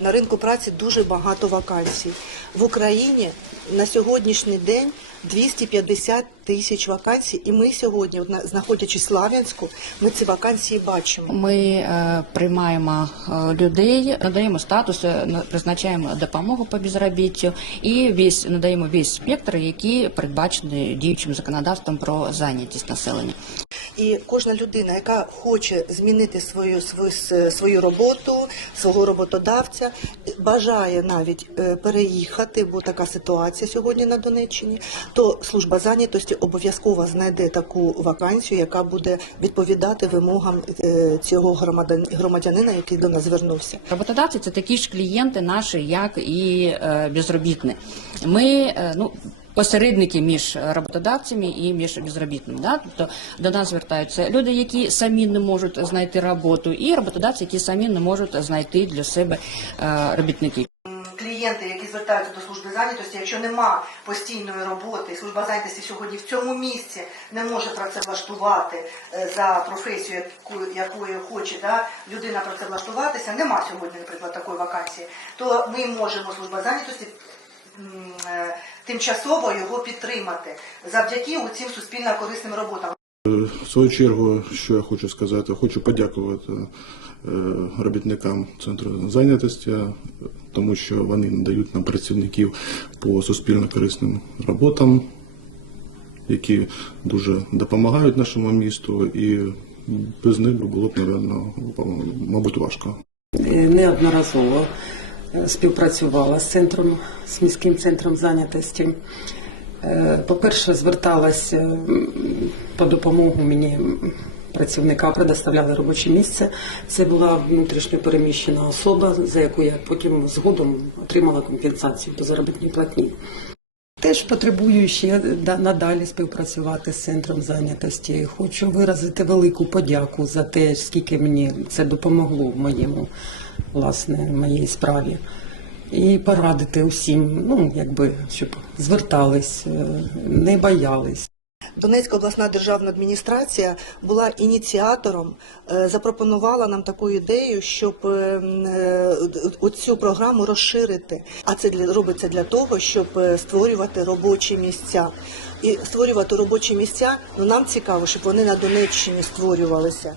На ринку праці дуже багато вакансій в Україні на сьогоднішній день 250 тисяч вакансій, і ми сьогодні, на- знаходячись в Слав'янську, ми ці вакансії бачимо. Ми е, приймаємо е, людей, надаємо статус, е, призначаємо допомогу по безробіттю і весь надаємо весь спектр, який передбачений діючим законодавством про зайнятість населення. І кожна людина, яка хоче змінити свою свою, свою роботу, свого роботодавця, бажає навіть е, переїхати, бо така ситуація сьогодні на Донеччині, то служба зайнятості обов'язково знайде таку вакансію, яка буде відповідати вимогам е, цього громадянина, який до нас звернувся. Роботодавці це такі ж клієнти наші, як і е, безробітні. Ми е, ну. Посередники між роботодавцями і між безробітними, да? тобто до нас звертаються люди, які самі не можуть знайти роботу, і роботодавці, які самі не можуть знайти для себе робітників. Клієнти, які звертаються до служби зайнятості, якщо нема постійної роботи, служба зайнятості сьогодні в цьому місці не може працевлаштувати е, за професію, якою хоче да, людина працевлаштуватися, нема сьогодні, наприклад, такої вакансії, то ми можемо служба зайнятості е, тимчасово його підтримати завдяки цим суспільно корисним роботам. В свою чергу, що я хочу сказати, хочу подякувати е, робітникам центру зайнятості, е, тому що вони надають нам працівників по суспільно корисним роботам, які дуже допомагають нашому місту, і без них було б, напевно, мабуть, важко. неодноразово е, співпрацювала з центром, з міським центром зайнятості. Е, По-перше, зверталась е, по допомогу мені працівника, предоставляли робоче місце. Це була внутрішньо переміщена особа, за яку я потім згодом отримала компенсацію по заробітній платні. Теж потребую ще надалі співпрацювати з центром зайнятості. Хочу виразити велику подяку за те, скільки мені це допомогло в моєму власне моїй справі. І порадити усім, ну якби щоб звертались, е, не боялись. Донецька обласна державна адміністрація була ініціатором, е, запропонувала нам таку ідею, щоб е, м, е, оцю програму розширити. А це робиться для того, щоб е, створювати робочі місця. І створювати робочі місця, ну нам цікаво, щоб вони на Донеччині створювалися.